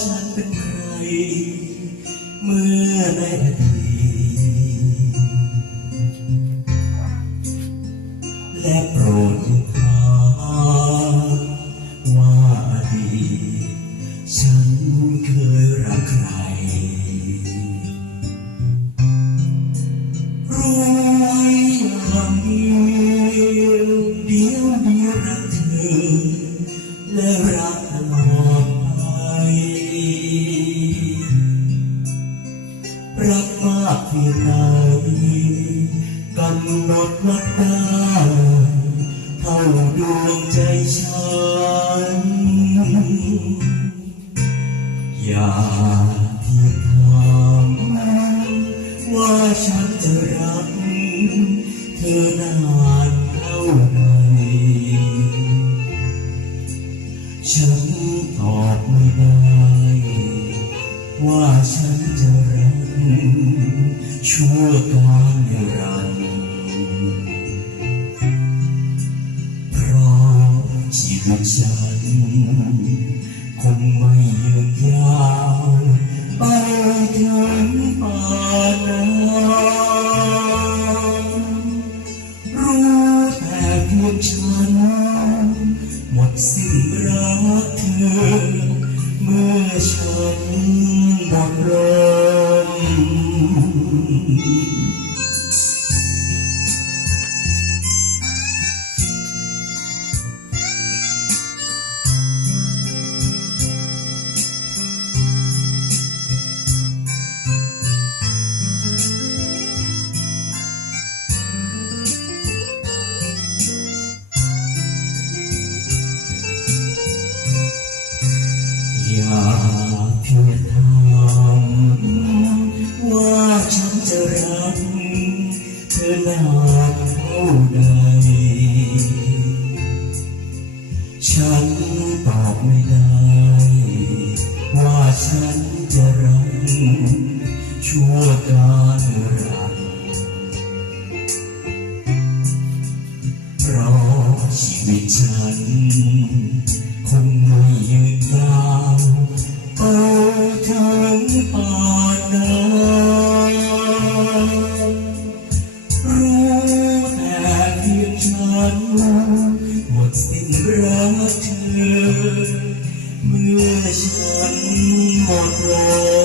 ฉันเป็นใคร เมื่อในอดีและโปรดอย่าถามว่าอดีตฉันเคยรักใคร รู้ไว้อย่างเดียวเดียวรักเธอ และรักตลอดไปากเพียงไหนกำหนดวัดได้เท่าดวงใจฉัน อย่าเพียงถามว่าฉันจะรัก เธอนานเท่าไหรฉันตอบไม่ได้ ว่าฉันจะรัก ชั่วการนิรันดร์เพราะชีวิตฉันคงไม่ยืนยาวไปถึงป่านนั้นรู้แต่เพียงฉันหมดสิ้นรักเธอเมื่อฉันหมดลม อ ฉันจะรังชั่วการรักเพราะชีวิตฉันคงไม่ยืนยาวโตถึงป่านนั้นรู้แต่เพียงฉันหมดสิ้นรักเธอ เมื่อฉันหมดลม